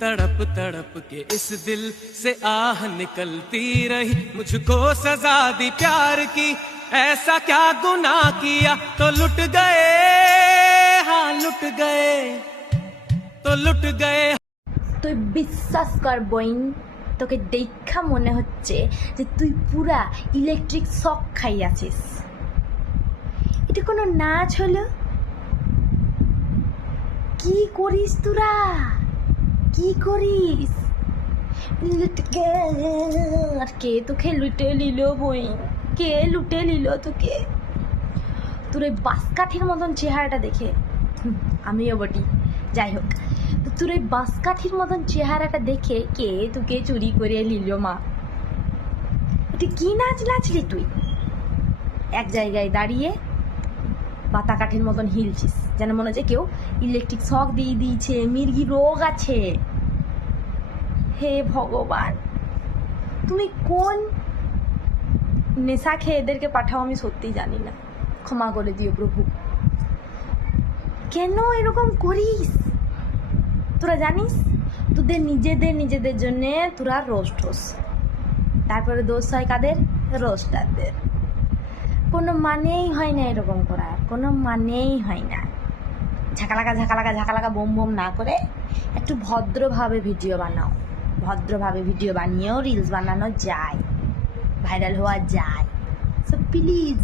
तड़प तड़प के इस दिल से आह निकलती रही, मुझको सजा दी प्यार की, ऐसा क्या गुनाह किया तो लुट गए, हाँ लुट गए, तो लुट गए। তুই বিশ্বাস কর বইন, তোকে দেখা মনে হচ্ছে যে তুই পুরা ইলেকট্রিক শক খাইয়াছিস। এটা কোনো নাচ হলো? কি করিস তোরা, কি করিস? আর কে তোকে লুটে নিল বইন, কে লুটে নিল তোকে? তোর ওই বাঁশকাঠির মতন চেহারাটা দেখে, আমিও বটি, যাই হোক, তো তোর ওই বাঁশকাঠির মতন চেহারাটা দেখে কে তোকে চুরি করে নিল মা? এটা কি নাচ নাচলি তুই? এক জায়গায় দাঁড়িয়ে পাতা কাঠির মতন হিলছিস, যেন মনে হচ্ছে কেউ ইলেকট্রিক শক দিয়ে দিয়েছে, মির্গি রোগ আছে। হে ভগবান, তুমি কোন নেশা খেয়ে এদেরকে পাঠাও আমি সত্যিই জানি না, ক্ষমা করে দিও প্রভু। কেন এরকম করিস? তোরা জানিস তোদের নিজেদের জন্যে তোরা রোস্ট হোস, তারপরে দোষ হয় কাদের? রোস্টারদের। কোনো মানেই হয় না এরকম করার, কোনো মানেই হয় না। ঝাঁকালাকা বোম বোম না করে একটু ভদ্রভাবে ভিডিও বানাও, ভদ্রভাবে ভিডিও বানিয়েও রিলস বানানো যায়, ভাইরাল হওয়া যায়। So please